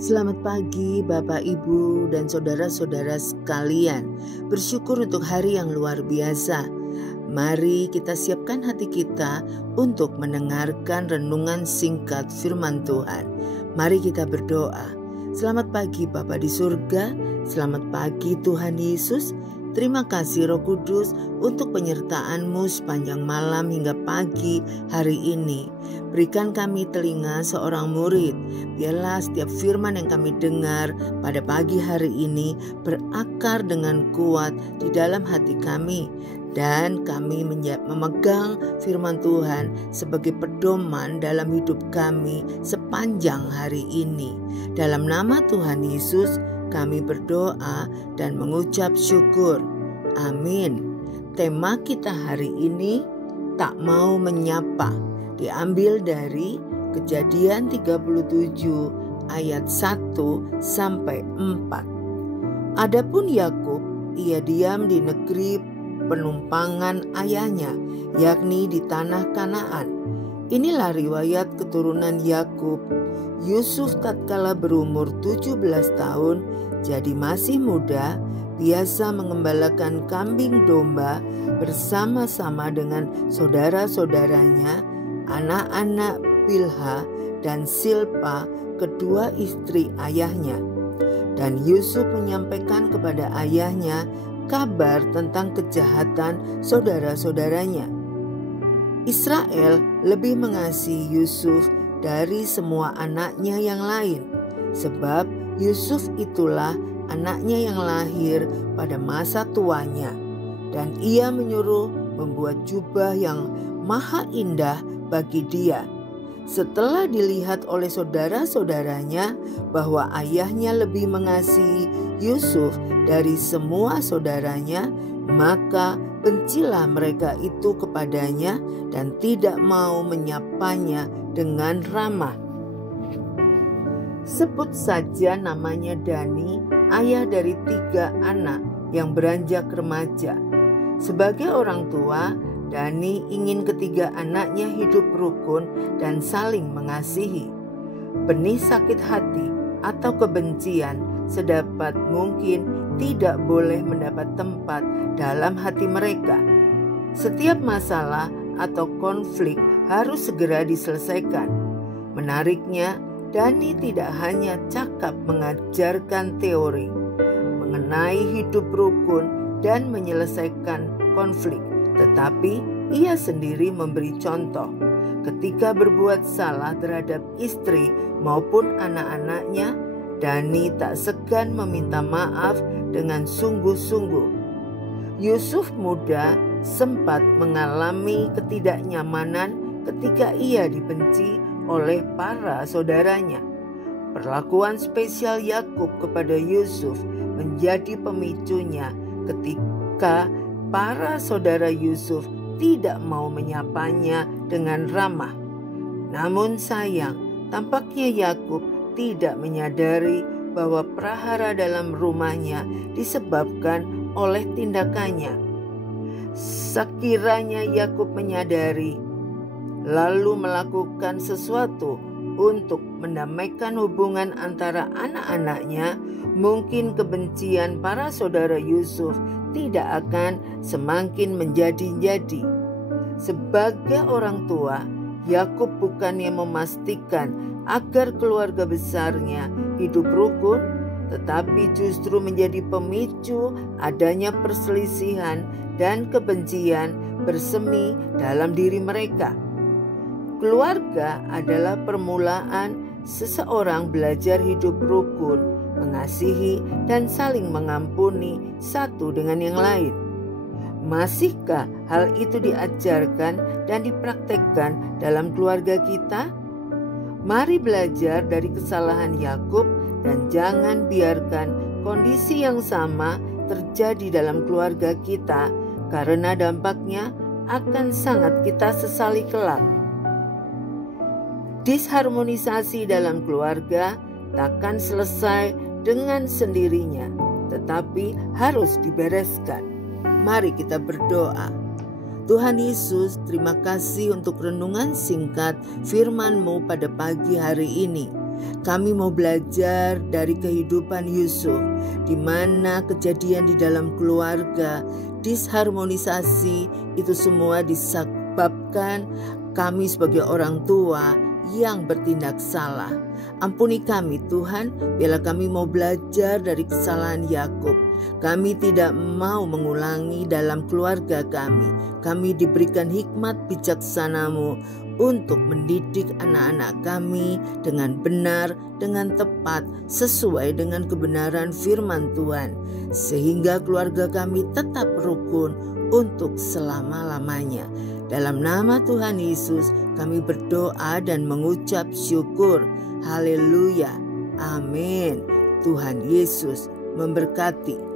Selamat pagi Bapak, Ibu, dan saudara-saudara sekalian. Bersyukur untuk hari yang luar biasa. Mari kita siapkan hati kita untuk mendengarkan renungan singkat firman Tuhan. Mari kita berdoa. Selamat pagi Bapa di surga, selamat pagi Tuhan Yesus. Terima kasih Roh Kudus untuk penyertaan-Mu sepanjang malam hingga pagi hari ini. Berikan kami telinga seorang murid. Biarlah setiap firman yang kami dengar pada pagi hari ini berakar dengan kuat di dalam hati kami. Dan kami memegang firman Tuhan sebagai pedoman dalam hidup kami sepanjang hari ini. Dalam nama Tuhan Yesus kami berdoa dan mengucap syukur. Amin. Tema kita hari ini, tak mau menyapa, diambil dari Kejadian 37 ayat 1 sampai 4. Adapun Yakub, ia diam di negeri penumpangan ayahnya, yakni di tanah Kanaan. Inilah riwayat keturunan Yakub. Yusuf tatkala berumur 17 tahun, jadi masih muda, biasa mengembalakan kambing domba bersama-sama dengan saudara-saudaranya, anak-anak Bilha dan Silpa, kedua istri ayahnya. Dan Yusuf menyampaikan kepada ayahnya kabar tentang kejahatan saudara-saudaranya. Israel lebih mengasihi Yusuf dari semua anaknya yang lain, sebab Yusuf itulah anaknya yang lahir pada masa tuanya, dan ia menyuruh membuat jubah yang maha indah bagi dia. Setelah dilihat oleh saudara-saudaranya bahwa ayahnya lebih mengasihi Yusuf dari semua saudaranya, maka bencilah mereka itu kepadanya dan tidak mau menyapanya dengan ramah. Sebut saja namanya Dani, ayah dari 3 anak yang beranjak remaja. Sebagai orang tua, Dani ingin ketiga anaknya hidup rukun dan saling mengasihi. Benih sakit hati atau kebencian sedapat mungkin tidak boleh mendapat tempat dalam hati mereka. Setiap masalah atau konflik harus segera diselesaikan. Menariknya, Dani tidak hanya cakap mengajarkan teori mengenai hidup rukun dan menyelesaikan konflik, tetapi ia sendiri memberi contoh. Ketika berbuat salah terhadap istri maupun anak-anaknya, Dani tak segan meminta maaf dengan sungguh-sungguh. Yusuf muda sempat mengalami ketidaknyamanan ketika ia dibenci oleh para saudaranya. Perlakuan spesial Yakub kepada Yusuf menjadi pemicunya ketika para saudara Yusuf tidak mau menyapanya dengan ramah. Namun sayang, tampaknya Yakub tidak menyadari bahwa prahara dalam rumahnya disebabkan oleh tindakannya. Sekiranya Yakub menyadari, lalu melakukan sesuatu untuk mendamaikan hubungan antara anak-anaknya, mungkin kebencian para saudara Yusuf tidak akan semakin menjadi-jadi. Sebagai orang tua, Yakub bukannya memastikan agar keluarga besarnya hidup rukun, tetapi justru menjadi pemicu adanya perselisihan dan kebencian bersemi dalam diri mereka. Keluarga adalah permulaan seseorang belajar hidup rukun, mengasihi dan saling mengampuni satu dengan yang lain. Masihkah hal itu diajarkan dan dipraktekkan dalam keluarga kita? Mari belajar dari kesalahan Yakub dan jangan biarkan kondisi yang sama terjadi dalam keluarga kita, karena dampaknya akan sangat kita sesali kelak. Disharmonisasi dalam keluarga takkan selesai dengan sendirinya, tetapi harus dibereskan. Mari kita berdoa. Tuhan Yesus, terima kasih untuk renungan singkat firman-Mu pada pagi hari ini. Kami mau belajar dari kehidupan Yusuf, di mana kejadian di dalam keluarga, disharmonisasi, itu semua disebabkan kami sebagai orang tua yang bertindak salah. Ampuni kami Tuhan, bila kami mau belajar dari kesalahan Yakub. Kami tidak mau mengulangi dalam keluarga kami. Kami diberikan hikmat bijaksana-Mu untuk mendidik anak-anak kami dengan benar, dengan tepat, sesuai dengan kebenaran firman Tuhan, sehingga keluarga kami tetap rukun untuk selama-lamanya. Dalam nama Tuhan Yesus kami berdoa dan mengucap syukur. Haleluya. Amin. Tuhan Yesus memberkati.